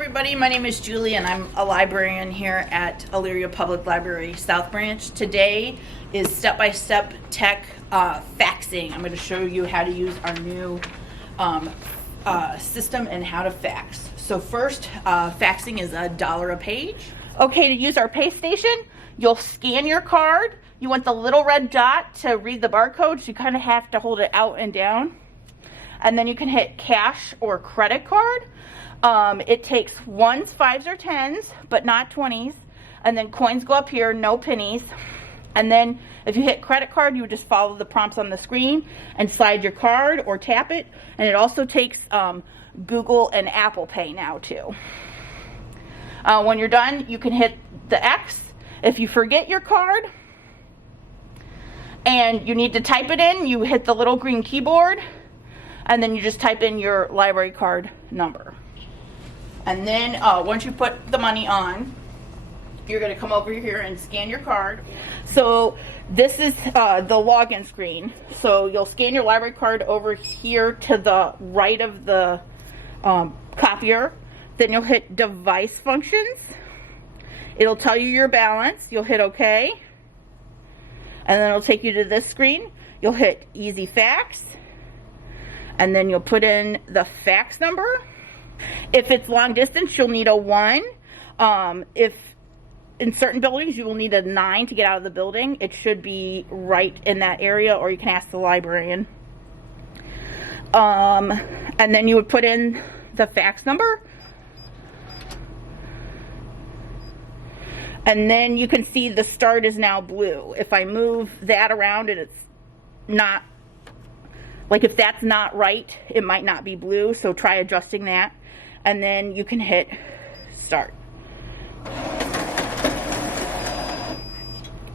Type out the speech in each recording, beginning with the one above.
everybody, my name is Julie and I'm a librarian here at Elyria Public Library South Branch. Today is step-by-step tech faxing. I'm going to show you how to use our new system and how to fax. So first, faxing is $1 a page. Okay, to use our pay station, you'll scan your card. You want the little red dot to read the barcode, so you kind of have to hold it out and down. And then you can hit cash or credit card. It takes 1s, 5s, or 10s, but not 20s. And then coins go up here, no pennies. And then if you hit credit card, you would just follow the prompts on the screen and slide your card or tap it. And it also takes Google and Apple Pay now too. When you're done, you can hit the X. If you forget your card and you need to type it in, you hit the little green keyboard and then you just type in your library card number. And then once you put the money on, you're going to come over here and scan your card. So this is the login screen. So you'll scan your library card over here to the right of the copier. Then you'll hit device functions. It'll tell you your balance. You'll hit OK. And then it'll take you to this screen. You'll hit easy fax. And then you'll put in the fax number. If it's long distance, you'll need a 1. If in certain buildings, you will need a 9 to get out of the building. It should be right in that area, or you can ask the librarian. And then you would put in the fax number. And then you can see the start is now blue. If I move that around and it's not, like if that's not right, it might not be blue, so try adjusting that. And then you can hit start.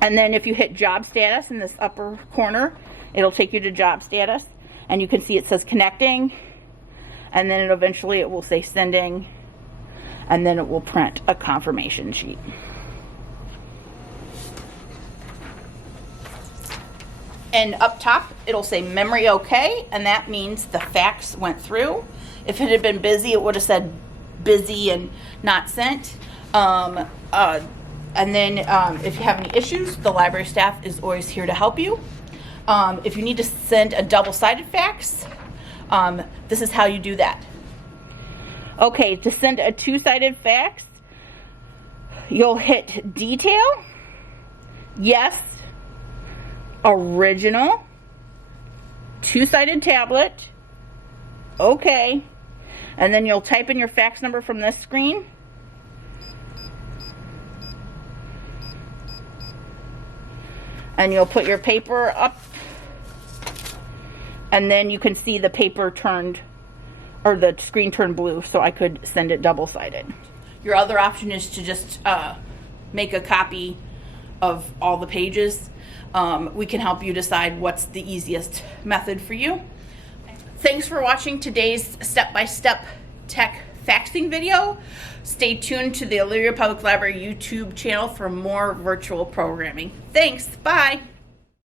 And then if you hit job status in this upper corner, it'll take you to job status. And you can see it says connecting. And then eventually it will say sending. And then it will print a confirmation sheet. And up top, it'll say memory okay, and that means the fax went through. If it had been busy, it would have said busy and not sent. And then if you have any issues, the library staff is always here to help you. If you need to send a double-sided fax, this is how you do that. Okay, to send a two-sided fax, you'll hit detail, yes, original, two-sided tablet, okay, and then you'll type in your fax number from this screen. And you'll put your paper up, and then you can see the paper turned, or the screen turned blue, so I could send it double-sided. Your other option is to just make a copy of all the pages. We can help you decide what's the easiest method for you. Thanks for watching today's step-by-step tech faxing video. Stay tuned to the Elyria Public Library YouTube channel for more virtual programming. Thanks, bye.